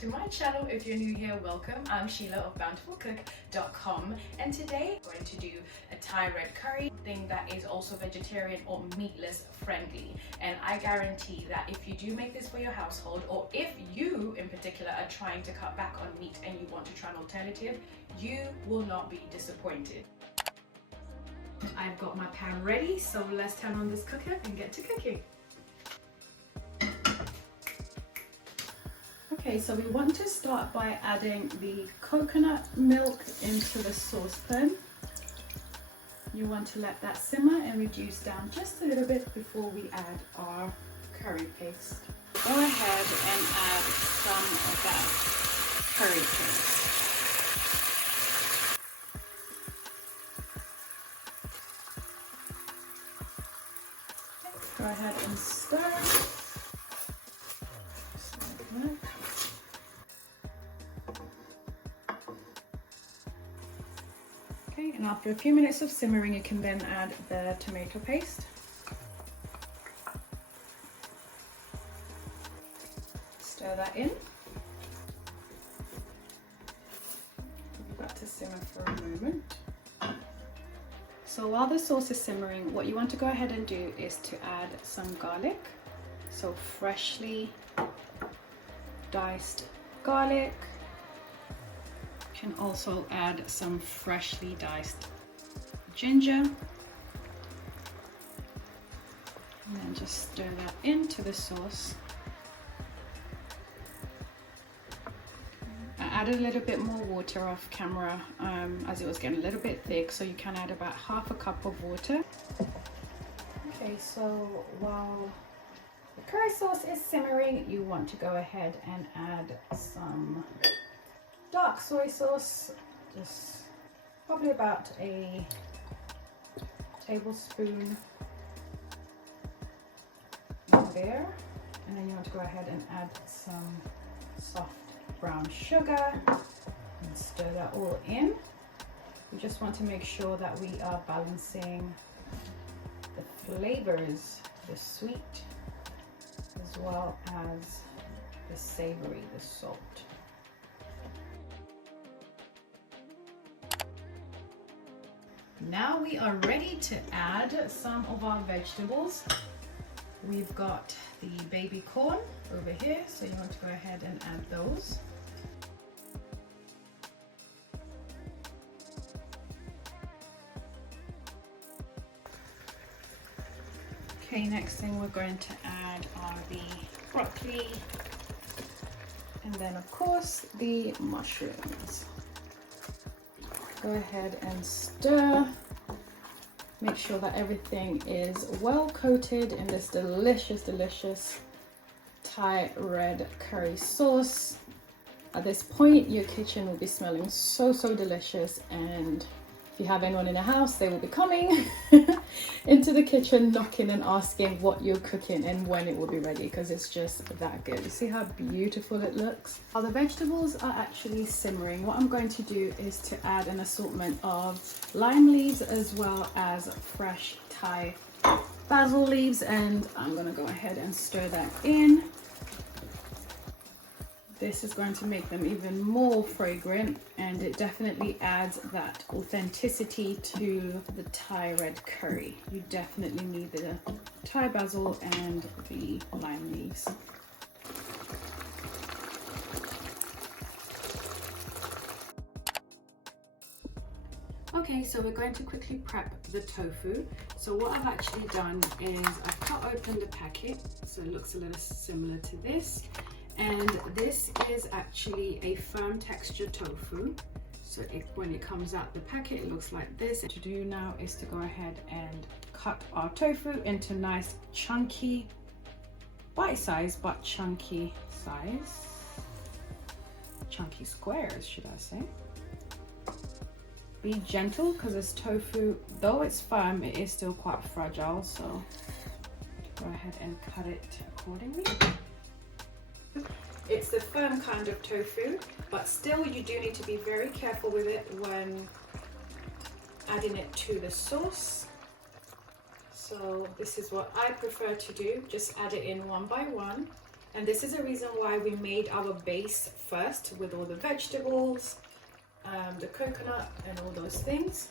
to my channel. If you're new here, welcome. I'm Sheila of bountifulcook.com, and today I'm going to do a Thai red curry thing that is also vegetarian or meatless friendly. And I guarantee that if you do make this for your household, or if you in particular are trying to cut back on meat and you want to try an alternative, you will not be disappointed. I've got my pan ready, so let's turn on this cooker and get to cooking. Okay, so we want to start by adding the coconut milk into the saucepan. You want to let that simmer and reduce down just a little bit before we add our curry paste. Go ahead and add some of that curry paste. Go ahead and stir. Okay, and after a few minutes of simmering, you can then add the tomato paste. Stir that in. Leave that to simmer for a moment. So while the sauce is simmering, what you want to go ahead and do is to add some garlic. So freshly diced garlic. You can also add some freshly diced ginger. And then just stir that into the sauce. I added a little bit more water off camera as it was getting a little bit thick, so you can add about half a cup of water. Okay, so while the curry sauce is simmering, you want to go ahead and add some dark soy sauce, just probably about a tablespoon in there. And then you want to go ahead and add some soft brown sugar and stir that all in. We just want to make sure that we are balancing the flavors, the sweet as well as the savory, the salt. Now we are ready to add some of our vegetables. We've got the baby corn over here, so you want to go ahead and add those. Okay, next thing we're going to add are the broccoli, and then of course the mushrooms. Go ahead and stir. Make sure that everything is well coated in this delicious, delicious Thai red curry sauce. At this point, your kitchen will be smelling so, so delicious, and if you have anyone in the house, they will be coming into the kitchen, knocking and asking what you're cooking and when it will be ready, because it's just that good. You see how beautiful it looks? While the vegetables are actually simmering, what I'm going to do is to add an assortment of lime leaves as well as fresh Thai basil leaves, and I'm going to go ahead and stir that in. This is going to make them even more fragrant, and it definitely adds that authenticity to the Thai red curry. You definitely need the Thai basil and the lime leaves. Okay, so we're going to quickly prep the tofu. So what I've actually done is I've cut open the packet, so it looks a little similar to this. And this is actually a firm texture tofu. So when it comes out the packet, it looks like this. What to do now is to go ahead and cut our tofu into nice chunky, bite-sized but chunky size. Chunky squares, should I say. Be gentle, because this tofu, though it's firm, it is still quite fragile. So go ahead and cut it accordingly. It's the firm kind of tofu, but still you do need to be very careful with it when adding it to the sauce. So this is what I prefer to do, just add it in one by one. And this is a reason why we made our base first with all the vegetables, the coconut and all those things.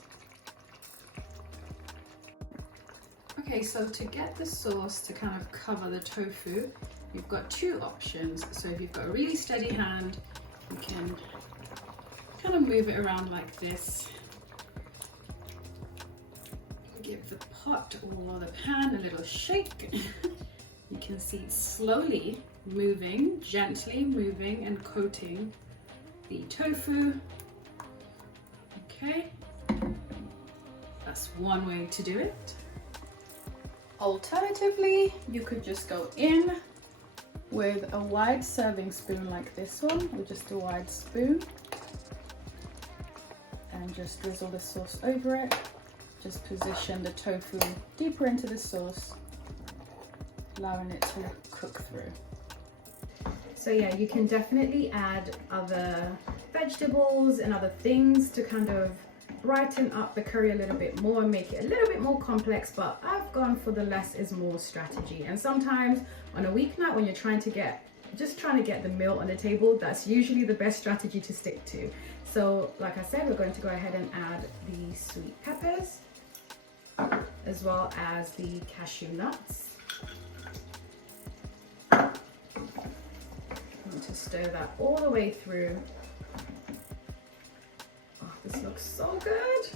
Okay, so to get the sauce to kind of cover the tofu, you've got two options. So if you've got a really steady hand, you can kind of move it around like this. Give the pot or the pan a little shake. You can see it slowly moving, gently moving and coating the tofu. Okay, that's one way to do it. Alternatively, you could just go in with a wide serving spoon like this one, or just a wide spoon, and just drizzle the sauce over it. Just position the tofu deeper into the sauce, allowing it to cook through. So yeah, you can definitely add other vegetables and other things to kind of brighten up the curry a little bit more and make it a little bit more complex, but I've gone for the less is more strategy. And sometimes on a weeknight when you're trying to get the meal on the table, that's usually the best strategy to stick to. So like I said, we're going to go ahead and add the sweet peppers as well as the cashew nuts. I'm going to stir that all the way through. This looks so good.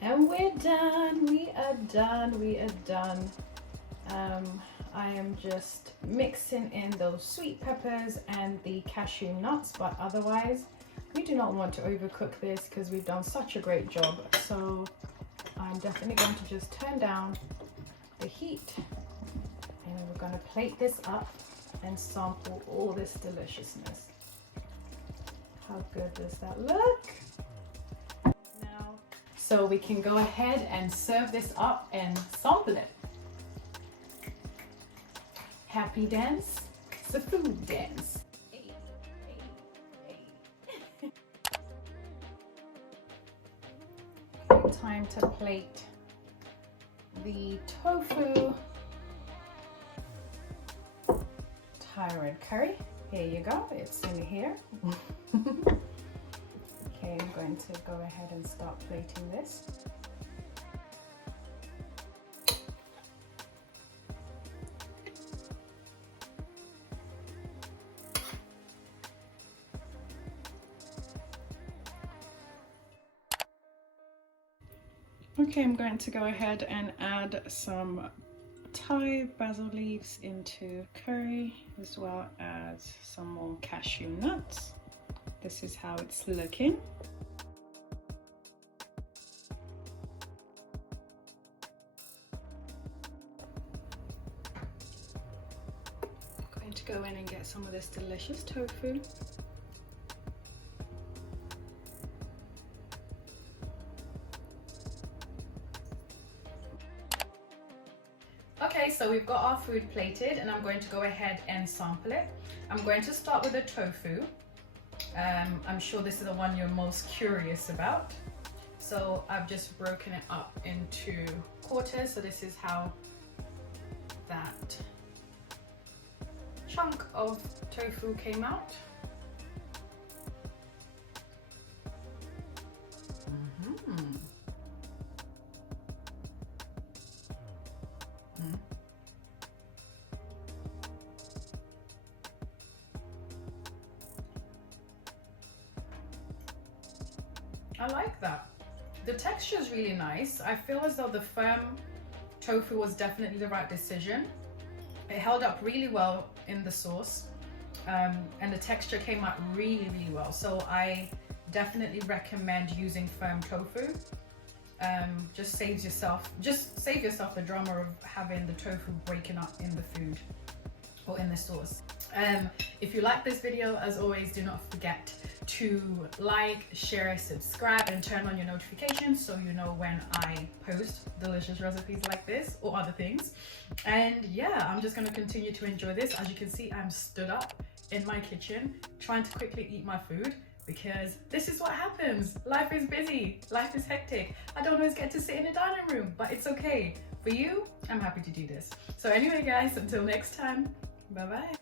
And we're done. We are done. We are done. I am just mixing in those sweet peppers and the cashew nuts, but otherwise we do not want to overcook this because we've done such a great job. So I'm definitely going to just turn down the heat, and we're going to plate this up and sample all this deliciousness. How good does that look? Now, so we can go ahead and serve this up and sample it. Happy dance, it's a food dance. Time to plate the tofu Thai red curry. Here you go, it's in here. Okay, I'm going to go ahead and start plating this. Okay, I'm going to go ahead and add some Thai basil leaves into curry, as well as some more cashew nuts. This is how it's looking. I'm going to go in and get some of this delicious tofu. Okay, so we've got our food plated and I'm going to go ahead and sample it. I'm going to start with the tofu. I'm sure this is the one you're most curious about. So I've just broken it up into quarters. So this is how that chunk of tofu came out. I like that. The texture is really nice. I feel as though the firm tofu was definitely the right decision. It held up really well in the sauce, and the texture came out really, really well. So I definitely recommend using firm tofu. Just save yourself the drama of having the tofu breaking up in the food or in the sauce. If you like this video, as always, do not forget to like, share, subscribe, and turn on your notifications so you know when I post delicious recipes like this or other things. And yeah, I'm just going to continue to enjoy this. As you can see, I'm stood up in my kitchen trying to quickly eat my food, because this is what happens. Life is busy, life is hectic. I don't always get to sit in a dining room, but it's okay. For you, I'm happy to do this. So anyway guys, until next time, bye bye.